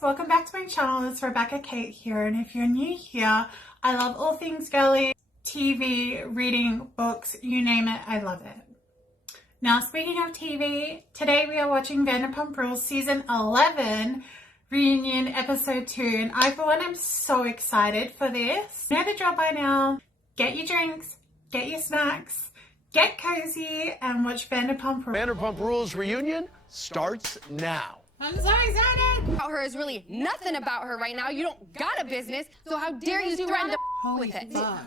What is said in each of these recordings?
guys, welcome back to my channel. It's Rebecca Kate here, and if you're new here, I love all things girly, TV, reading, books, you name it, I love it. Now, speaking of TV, today we are watching Vanderpump Rules Season 11, Reunion Episode 2, and I, for one, am so excited for this. You know the drill by now. Get your drinks, get your snacks, get cozy, and watch Vanderpump Rules. Vanderpump Rules Reunion starts now. I'm so excited! About her is really nothing about her right now. You don't got a business, so how dare you threaten to with it? Fuck.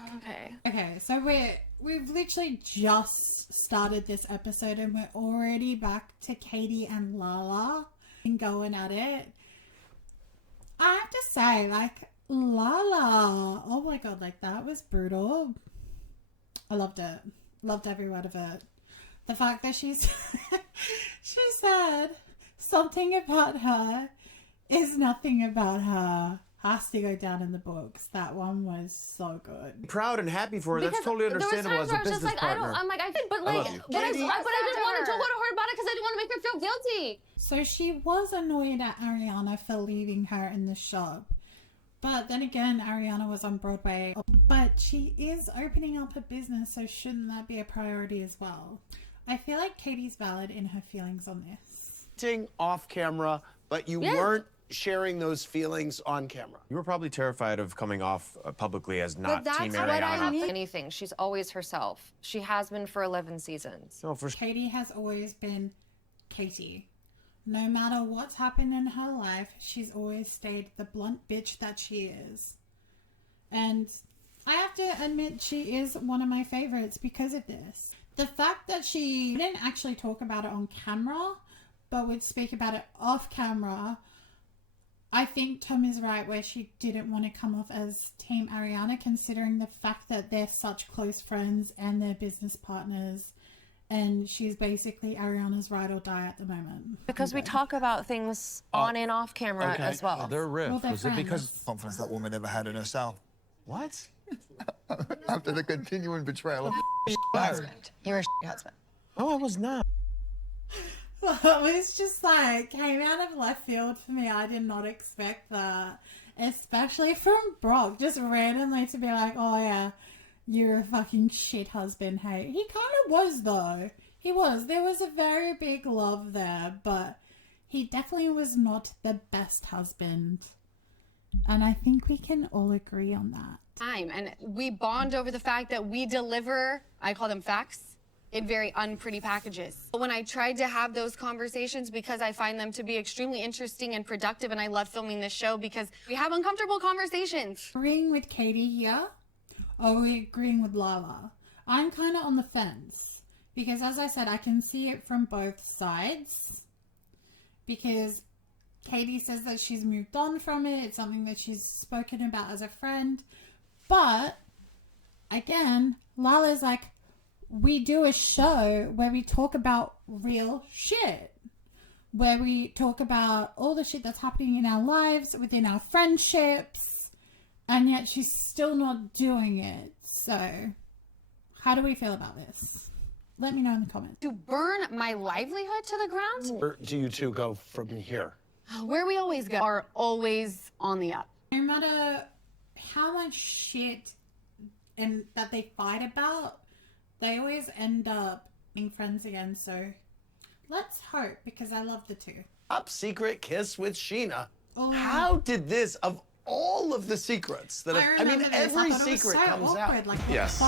Okay, so we've literally just started this episode and we're already back to Katie and Lala and going at it. I have to say, like, Lala, oh my god, like, that was brutal. I loved it. Loved every word of it. The fact that she said something about her is nothing about her has to go down in the books. That one was so good. Proud and happy for her. That's totally understandable as a business partner. I didn't want to go to her about it because I didn't want to make her feel guilty. So she was annoyed at Ariana for leaving her in the shop. But then again, Ariana was on Broadway. But she is opening up a business, so shouldn't that be a priority as well? I feel like Katie's valid in her feelings on this. Off camera, but you weren't sharing those feelings on camera. You were probably terrified of coming off publicly as not But Team that's what I Ariana. mean. Anything. She's always herself. She has been for 11 seasons. No, for Katie has always been Katie. No matter what's happened in her life, she's always stayed the blunt bitch that she is. And I have to admit, she is one of my favorites because of this. The fact that she didn't actually talk about it on camera, but would speak about it off camera, I think Tom is right where she didn't want to come off as Team Ariana, considering the fact that they're such close friends and they're business partners, and she's basically Ariana's ride or die at the moment. Because we talk about things on and off camera as well. their riff. Well, they're was it because friends. Confidence that woman never had in herself. what? After the continuing betrayal of husband. You were a husband. Oh, I was not. It was just like, came out of left field for me. I did not expect that. Especially from Brock, just randomly to be like, oh yeah, you're a fucking shit husband. Hey, he kind of was though. He was. There was a very big love there, but he definitely was not the best husband. And I think we can all agree on that. And we bond over the fact that we deliver, I call them facts, in very unpretty packages. When I tried to have those conversations, because I find them to be extremely interesting and productive, and I love filming this show because we have uncomfortable conversations. Agreeing with Katie here, or are we agreeing with Lala? I'm kind of on the fence because, as I said, I can see it from both sides. Because Katie says that she's moved on from it. It's something that she's spoken about as a friend. But again, Lala's like, we do a show where we talk about real shit. Where we talk about all the shit that's happening in our lives, within our friendships. And yet she's still not doing it. So, how do we feel about this? Let me know in the comments. To burn my livelihood to the ground? Where do you two go from here? Where we always go are always on the up. No matter how much shit and that they fight about, they always end up being friends again. So let's hope, because I love the two. Top secret kiss with Sheena. Oh. How did this, of all of the secrets that I mean, every secret comes out. Like, Yes.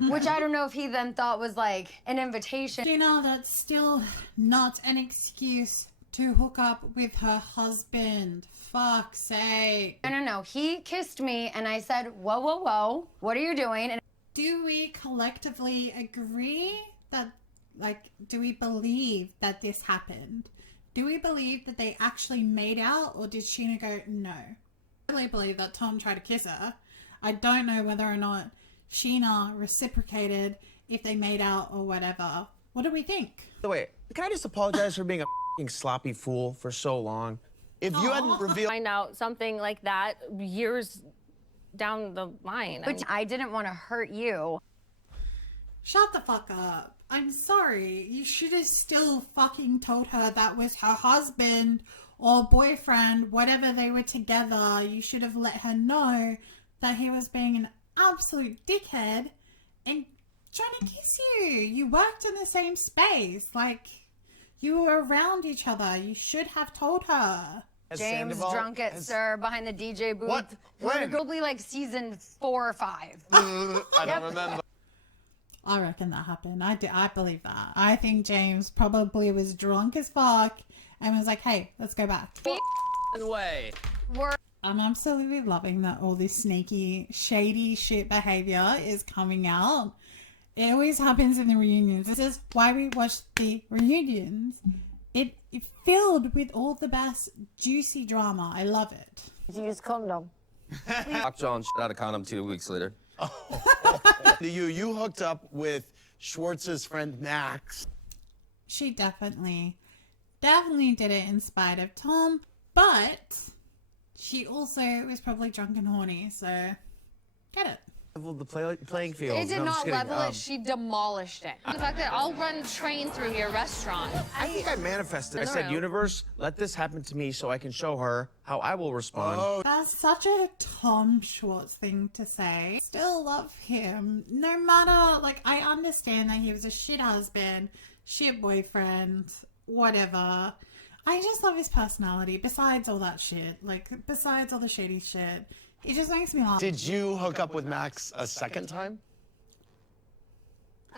Which I don't know if he then thought was like an invitation. You know, that's still not an excuse to hook up with her husband. Fuck's sake. No. He kissed me and I said, whoa, whoa, whoa. What are you doing? And Do we collectively agree that, like, do we believe that this happened? Do we believe that they actually made out, or did Sheena go, no? I really believe that Tom tried to kiss her. I don't know whether or not Sheena reciprocated, if they made out or whatever. What do we think? By the way, can I just apologize for being a f***ing sloppy fool for so long? If you hadn't revealed Find out something like that years down the line. but I didn't want to hurt you. Shut the fuck up. I'm sorry. You should have still fucking told her that was her husband, or boyfriend, whatever they were together, you should have let her know that he was being an absolute dickhead and trying to kiss you. You worked in the same space. Like, you were around each other. You should have told her. James Sandoval drunk at has- Sir behind the DJ booth. What? When? Probably like season 4 or 5. I don't remember. I reckon that happened. I believe that. I think James probably was drunk as fuck and was like, hey, let's go back. Way. I'm absolutely loving that all this sneaky, shady shit behavior is coming out. It always happens in the reunions. This is why we watch the reunions. It filled with all the best juicy drama. I love it. Use condom. Knocked John shit out of condom 2 weeks later. You hooked up with Schwartz's friend Max. She definitely did it in spite of Tom, but she also was probably drunk and horny, so get it. Level the playing field. It did No, I'm just not kidding. level it. She demolished it. The fact that I'll run train through your restaurant. I think I manifested. I In a said, row. universe, let this happen to me so I can show her how I will respond. That's such a Tom Schwartz thing to say. Still love him. No matter, like, I understand that he was a shit husband, shit boyfriend, whatever. I just love his personality, besides all that shit. Like, besides all the shady shit. It just makes me laugh. Did you hook up with Max a second time?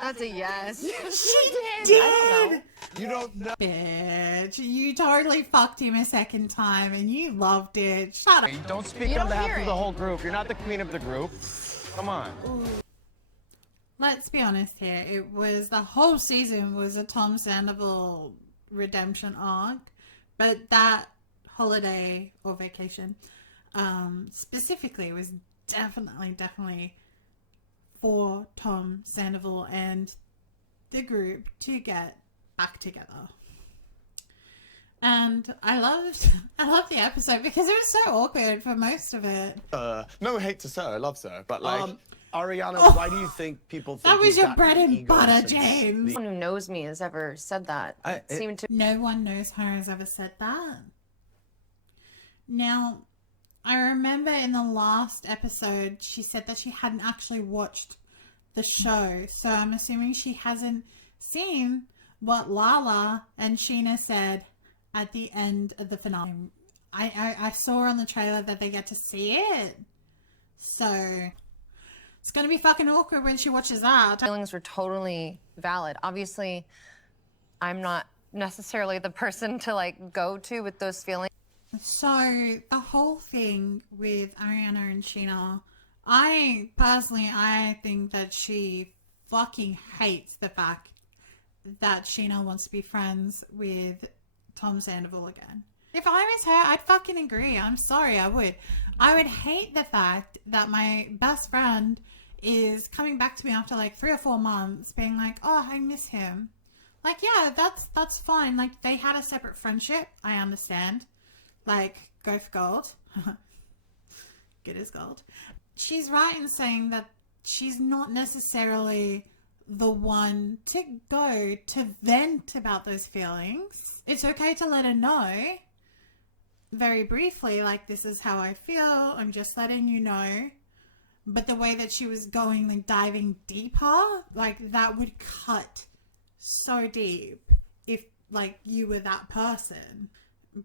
That's a yes. She did! You don't know. Bitch, you totally fucked him a second time and you loved it. Shut up. Don't speak You on don't behalf hear of it. the whole group. You're not the queen of the group. Come on. Let's be honest here. It was the whole season was a Tom Sandoval redemption arc, but that holiday or vacation specifically was definitely for Tom Sandoval and the group to get back together. And I loved the episode because it was so awkward for most of it. No hate to Sir, I love Sir, but like, Ariana, why do you think people think That was he's your got bread and ego butter, since James. the- No one who knows me has ever said that. Seemed to No one knows her has ever said that. Now, I remember in the last episode, she said that she hadn't actually watched the show. So I'm assuming she hasn't seen what Lala and Sheena said at the end of the finale. I saw on the trailer that they get to see it. So it's going to be fucking awkward when she watches that. feelings were totally valid. Obviously, I'm not necessarily the person to like go to with those feelings. So the whole thing with Ariana and Sheena, I think that she fucking hates the fact that Sheena wants to be friends with Tom Sandoval again. If I was her, I'd fucking agree. I'm sorry, I would. I would hate the fact that my best friend is coming back to me after like 3 or 4 months being like, oh, I miss him. Like, yeah, that's fine. Like, they had a separate friendship. I understand. Like, go for gold. Good as gold. She's right in saying that she's not necessarily the one to go to vent about those feelings. It's okay to let her know very briefly, like, this is how I feel. I'm just letting you know. But the way that she was going, like, diving deeper, like, that would cut so deep if, like, you were that person.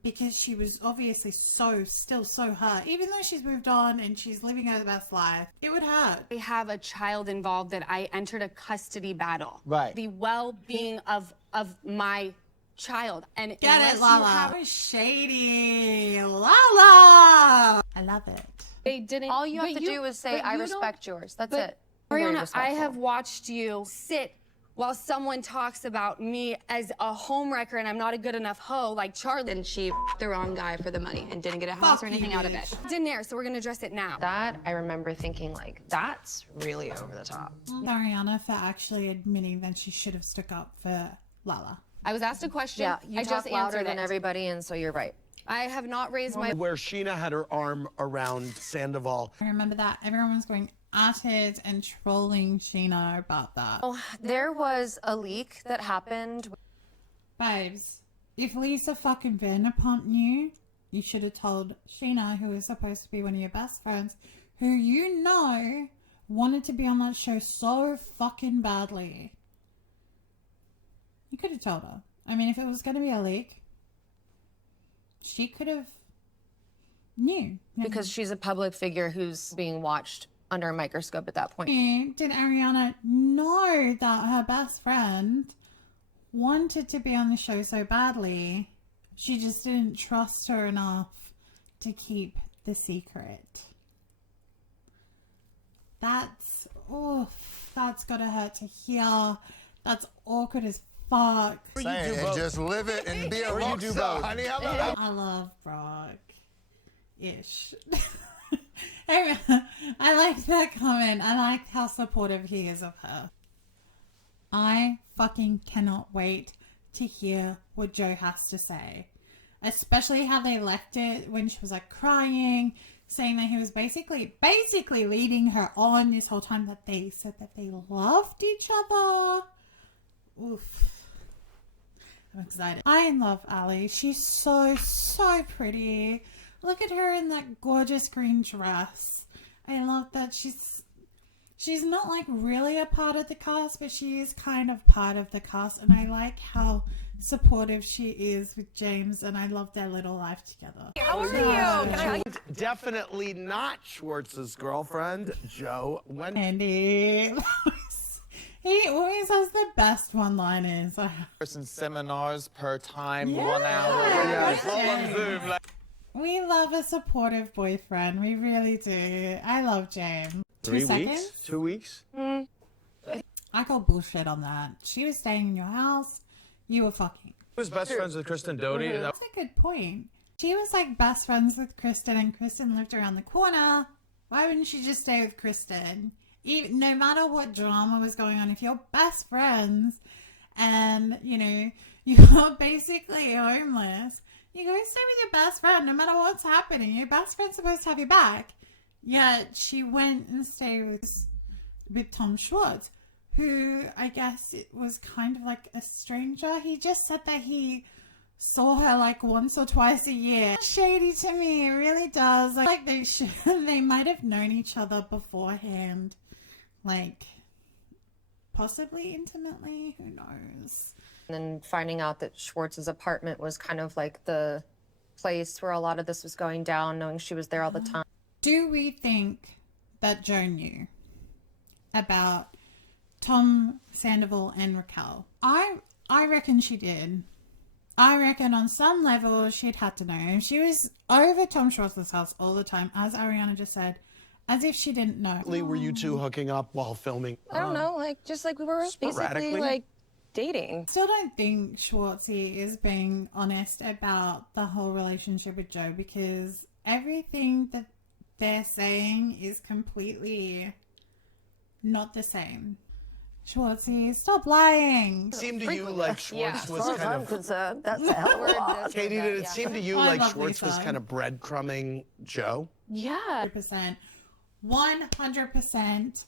Because she was obviously still so hurt. Even though she's moved on and she's living her best life, it would hurt. I have a child involved that I entered a custody battle. Right. The well-being of my child. And Get unless it, you Lala. have- Shady. Lala. I love it. They didn't. All you have but to do is say, but I you respect yours. That's but it. Very Ariana, I respectful. have watched you sit while someone talks about me as a homewrecker and I'm not a good enough hoe like Charlie. And she f***ed the wrong guy for the money and didn't get a house Fuck or anything you, out of it. bitch. Didn't air, so we're gonna address it now. That, I remember thinking, like, that's really over the top. Ariana for actually admitting that she should have stuck up for Lala. I was asked a question. Yeah, you I talk just louder answered than it. everybody, and so you're right. I have not raised my. Where Sheena had her arm around Sandoval. I remember that everyone was going at it and trolling Sheena about that. Oh, there was a leak that happened. Babes, If Lisa fucking Vanderpump knew, you should have told Sheena, who is supposed to be one of your best friends, who you know wanted to be on that show so fucking badly. You could have told her. I mean, if it was going to be a leak, she could have knew. Because she's a public figure who's being watched under a microscope at that point. Did Ariana know that her best friend wanted to be on the show so badly? She just didn't trust her enough to keep the secret. That's gotta hurt to hear. That's awkward as fuck. Say it and just live it and be a rock star, honey. How about that? I love Brock. Ish. Anyway, I liked that comment. I liked how supportive he is of her. I fucking cannot wait to hear what Joe has to say. Especially how they left it when she was like crying, saying that he was basically leading her on this whole time, that they said that they loved each other. Oof. I'm excited. I love Ali. She's so pretty. Look at her in that gorgeous green dress. I love that she's not like really a part of the cast, but she is kind of part of the cast, and I like how supportive she is with James, and I love their little life together. How are you? Definitely not Schwartz's girlfriend, Joe. Andy. He always has the best one-liners. Person seminars per time, Yeah. 1 hour. Yeah. All on Zoom. Like, We love a supportive boyfriend. We really do. I love James. 2 seconds? 2 weeks? I call bullshit on that. She was staying in your house. You were fucking. He was best friends with Kristen Doty. That's a good point. She was like best friends with Kristen, and Kristen lived around the corner. Why wouldn't she just stay with Kristen? Even, no matter what drama was going on, if you're best friends and, you know, you're basically homeless, you go stay with your best friend no matter what's happening. Your best friend's supposed to have your back. Yet she went and stayed with Tom Schwartz, who I guess it was kind of like a stranger. He just said that he saw her like once or twice a year. Shady to me, it really does. Like they might have known each other beforehand, like possibly intimately. Who knows? And then finding out that Schwartz's apartment was kind of like the place where a lot of this was going down, knowing she was there all the time. Do we think that Joe knew about Tom Sandoval and Raquel? I reckon she did. I reckon on some level she'd had to know. She was over Tom Schwartz's house all the time, as Ariana just said, as if she didn't know. Were you two hooking up while filming? I don't know, like just like we were basically like dating. Still don't think Schwartzy is being honest about the whole relationship with Joe, because everything that they're saying is completely not the same. Schwartzy, stop lying. It seemed to you like Schwartz was kind of... concerned, that's a hell of a lot. Katie, did it seem to you I like love Schwartz was Lisa. kind of breadcrumbing Joe? Yeah. 100%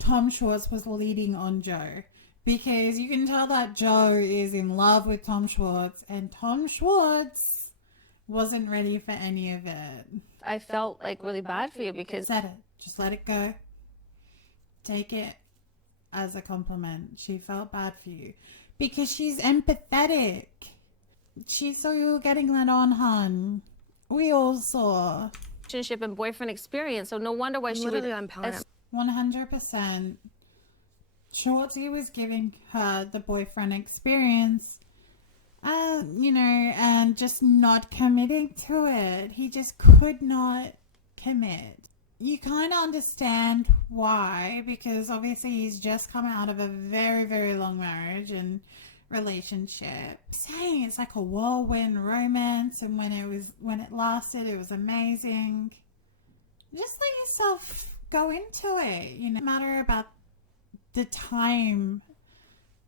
Tom Schwartz was leading on Joe, because you can tell that Joe is in love with Tom Schwartz, and Tom Schwartz wasn't ready for any of it. I felt like really bad for you because Said it. Just let it go. Take it as a compliment. She felt bad for you because she's empathetic. She saw you were getting that on, hun. We all saw. relationship and boyfriend experience, so no wonder why she would. 100%. Schwartzy was giving her the boyfriend experience, and just not committing to it. He just could not commit. You kind of understand why, because obviously he's just come out of a very, very long marriage and relationship. Saying it's like a whirlwind romance, and when it lasted, it was amazing. Just let yourself go into it. No matter about the time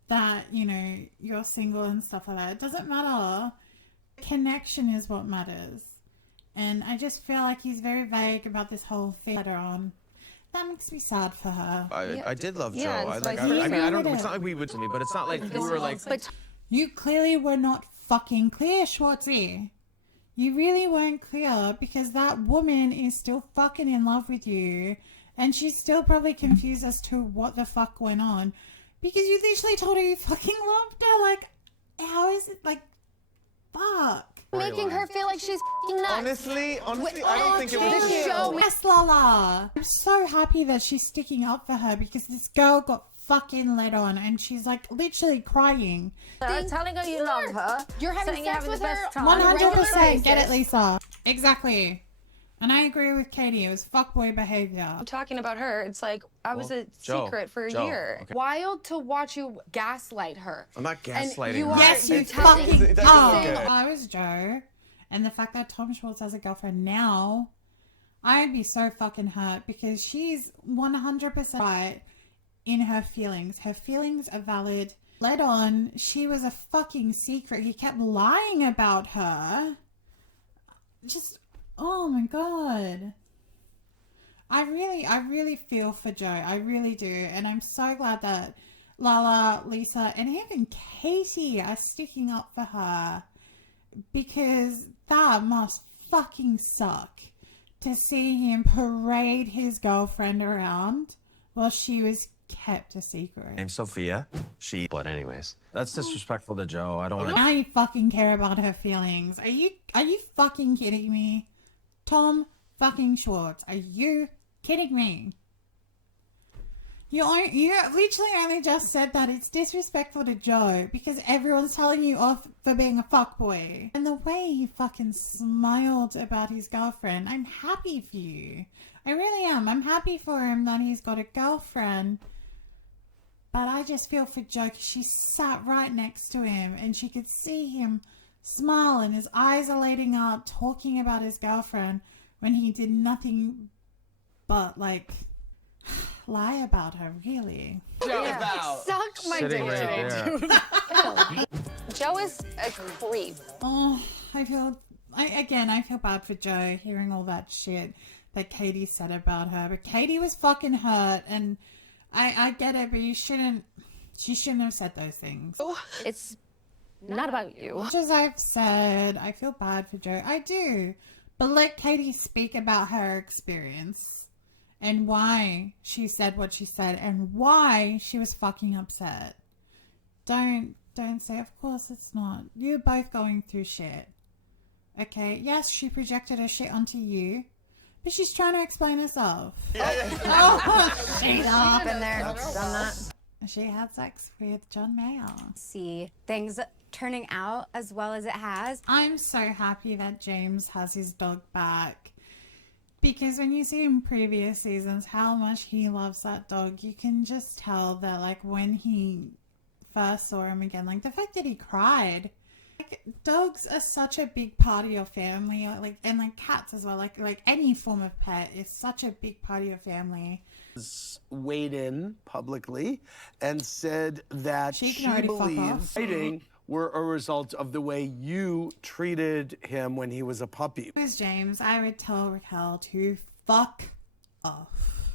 that you're single and stuff like that. It doesn't matter. Connection is what matters. And I just feel like he's very vague about this whole thing later on. That makes me sad for her. I did love Joe. Yeah, I it's like. like- I mean, I don't. He It's not like we would to me, but it's not like we were like. But You clearly were not fucking clear, Schwartzy. You really weren't clear because that woman is still fucking in love with you and she's still probably confused as to what the fuck went on because you literally told her you fucking loved her. Like, how is it like, fuck? Making her feel like she's nuts. Honestly, I don't think it was the show. Yes, Lala. I'm so happy that she's sticking up for her because this girl got fucking led on and she's like literally crying. Telling her you love her. You're having saying sex you're having with the her best time. on a regular 100%. Get basis. it, Lisa. Exactly. And I agree with Katie. It was fuckboy behavior. I'm talking about her. It's like I was a secret for a year. Okay. Wild to watch you gaslight her. I'm not gaslighting you her. are Yes, you telling- fucking It doesn't are. look good. If I was Joe, and the fact that Tom Schwartz has a girlfriend now, I'd be so fucking hurt because she's 100% right in her feelings. Her feelings are valid. Led on, she was a fucking secret. He kept lying about her. Just, oh my god. I really feel for Joe. I really do. And I'm so glad that Lala, Lisa, and even Katie are sticking up for her. Because that must fucking suck to see him parade his girlfriend around while she was kept a secret. Name's Sophia. But anyways, that's disrespectful to Joe. I don't want to. Now you fucking care about her feelings. Are you fucking kidding me? Tom fucking Schwartz, are you kidding me? You literally only just said that it's disrespectful to Joe because everyone's telling you off for being a fuckboy. And the way he fucking smiled about his girlfriend, I'm happy for you. I really am. I'm happy for him that he's got a girlfriend. But I just feel for Joe because she sat right next to him and she could see him smile and his eyes are lighting up talking about his girlfriend when he did nothing but like lie about her, really. Suck my dick. Sitting right there. Joe is a creep. Oh, I feel bad for Joe hearing all that shit that Katie said about her. But Katie was fucking hurt and I get it, but she shouldn't have said those things. It's not about you. Much as I've said, I feel bad for Joe. I do. But let Katie speak about her experience and why she said what she said and why she was fucking upset. Don't say, of course it's not. You're both going through shit. Okay? Yes, she projected her shit onto you, but she's trying to explain herself. Oh, shut up. Been there, done that. She had sex with John Mayer. See things turning out as well as it has. I'm so happy that James has his dog back because when you see in previous seasons how much he loves that dog, you can just tell that like when he first saw him again, like the fact that he cried. Like, dogs are such a big part of your family, like and like cats as well. Like any form of pet is such a big part of your family. Weighed in publicly and said that She she can already fuck off. believes fighting were a result of the way you treated him when he was a puppy. If it was James, I would tell Raquel to fuck off.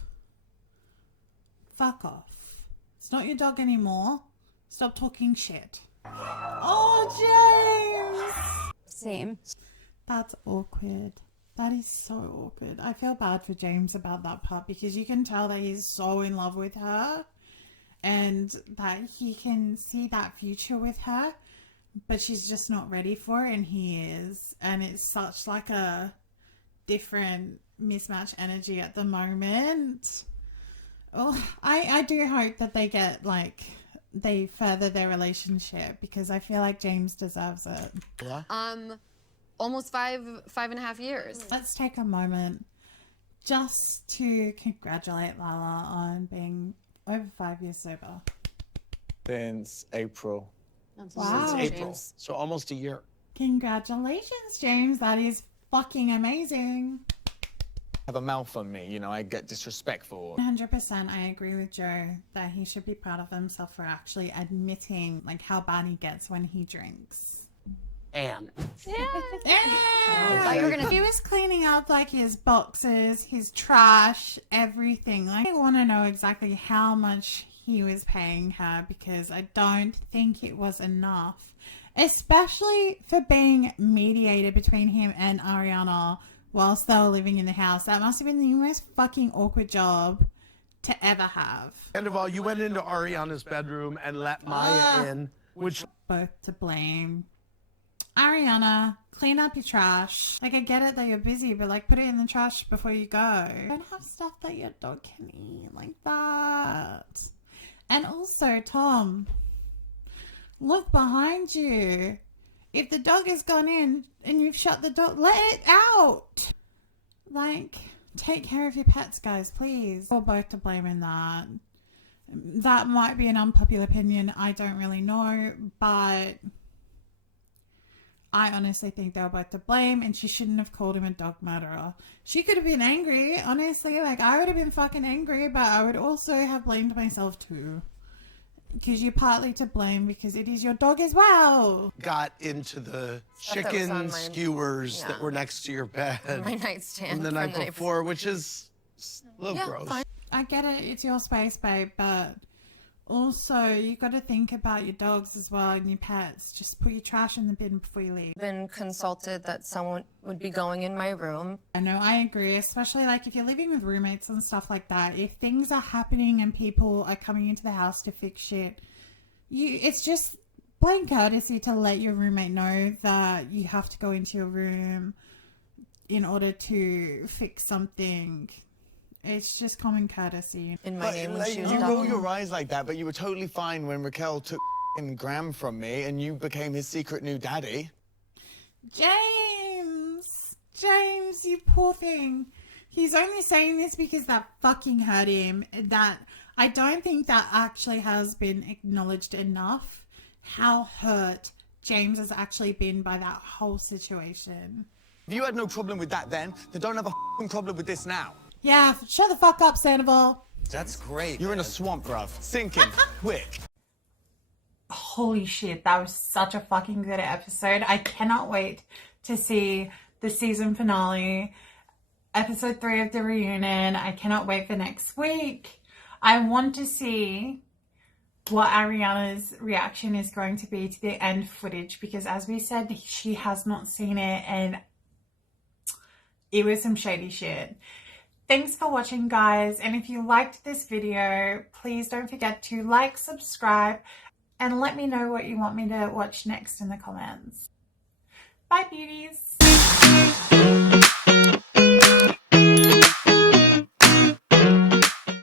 Fuck off. It's not your dog anymore. Stop talking shit. Oh, James! Same. That's awkward. That is so awkward. I feel bad for James about that part because you can tell that he's so in love with her and that he can see that future with her, but she's just not ready for it and he is. And it's such like a different mismatch energy at the moment. Oh, I do hope that they get like they further their relationship because I feel like James deserves it. Almost 5.5 years. Let's take a moment just to congratulate Lala on being over 5 years sober. Since April. Wow. Since April. So almost a year. Congratulations, James. That is fucking amazing. Have a mouth on me, you know, I get disrespectful. 100% I agree with Joe that he should be proud of himself for actually admitting like how bad he gets when he drinks. And Yeah. He was cleaning out like his boxes, his trash, everything. Like, I want to know exactly how much he was paying her, because I don't think it was enough, especially for being mediator between him and Ariana whilst they were living in the house. That must have been the most fucking awkward job to ever have. End of all, you went into Ariana's bedroom and let Maya in, which... Both to blame. Ariana, clean up your trash. Like, I get it that you're busy, but like, put it in the trash before you go. Don't have stuff that your dog can eat like that. And also, Tom, look behind you. If the dog has gone in and you've shut the door, let it out. Like, take care of your pets, guys, please. We're both to blame in that. That might be an unpopular opinion. I don't really know, but I honestly think they were both to blame, and she shouldn't have called him a dog murderer. She could have been angry, honestly. Like, I would have been fucking angry, but I would also have blamed myself too. Because you're partly to blame because it is your dog as well. Got into the chicken skewers that were next to your bed. My nightstand. From the night before, which is a little gross. Fine. I get it, it's your space, babe, but also you got to think about your dogs as well and your pets. Just put your trash in the bin before you leave. Been consulted that someone would be going in my room. I know, I agree, especially like if you're living with roommates and stuff like that. If things are happening and people are coming into the house to fix shit, it's just plain courtesy to let your roommate know that you have to go into your room in order to fix something. It's just common courtesy. In my name when she was you roll adopted. your eyes like that, but you were totally fine when Raquel took Graham from me and you became his secret new daddy. James, you poor thing. He's only saying this because that fucking hurt him. That I don't think that actually has been acknowledged enough, how hurt James has actually been by that whole situation. If you had no problem with that then don't have a problem with this now. Yeah, shut the fuck up, Sandoval. That's great. You're in a swamp, bruv. Sinking. Quick. Holy shit, that was such a fucking good episode. I cannot wait to see the season finale, episode 3 of the reunion. I cannot wait for next week. I want to see what Ariana's reaction is going to be to the end footage, because as we said, she has not seen it and it was some shady shit. Thanks for watching, guys, and if you liked this video, please don't forget to like, subscribe, and let me know what you want me to watch next in the comments. Bye, beauties!